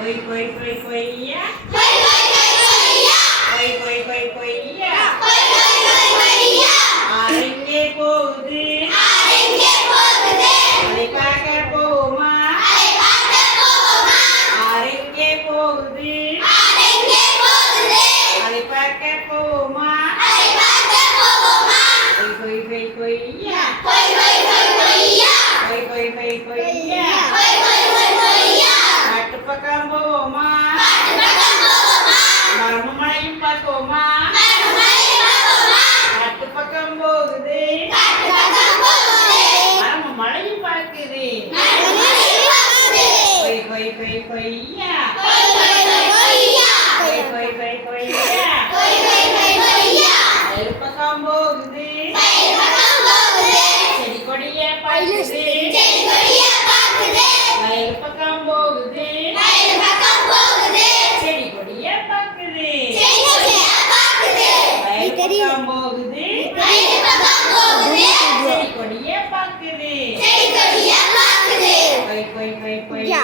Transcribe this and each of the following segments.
கொய் கொய் கொய் கொய்யா கொய் கொய் கொய் கொய்யா கொய் கொய் கொய் கொய்யா கொய் கொய் கொய் கொய்யா ஆரெங்கே போகுது ஆரெங்கே போகுது அதை பார்க்க போமா அதை பார்க்க போவோமா ஆரெங்கே போகுது ஆரெங்கே போகுது அதை பார்க்க போமா அதை பார்க்க போவோமா கொய் கொய் கொய் கொய்யா கொய் கொய் கொய் கொய்யா கொய் கொய் கொய் கொய்யா கொய் கொய் கொய் கொய்யா காட்டு பக்கம் போமா காட்டு பக்கம் போவோமா மரமும் மழையும் பார்ப்போமா மறுமலை போவோமா காட்டு பக்கம் போகுது காட்டு பக்கம் போகுது மரமும் மழையும் பார்க்குது மறுமலை போகுது கொய் கொய் கொய் கொய்யா கொய் கொய் கொய் கொய்யா கொய் கொய் கொய் கொய்யா கொய் கொய் கொய் கொய்யா வயல் பக்கம் போகுது வயல் பக்கம் போகுது செடி கொடிய பார்க்குது செடி கொடிய பார்க்குது வயல் பக்கம் போகுது வயல் பக்கம் போகுது செடி கொடிய பார்க்குது செடி கொடிய பார்க்குது வயல் பக்கம் போகுது வயல் பக்கம் போகுது செடி கொடிய பார்க்குது செடி கொடிய பார்க்குது கொய் கொய் கொய் கொய்யா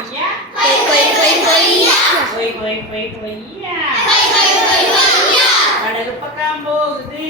கொய் கொய் கொய் கொய்யா கொய் கொய் கொய் கொய்யா கொய் கொய் கொய் கொய்யா கடல் பக்கம் போகுது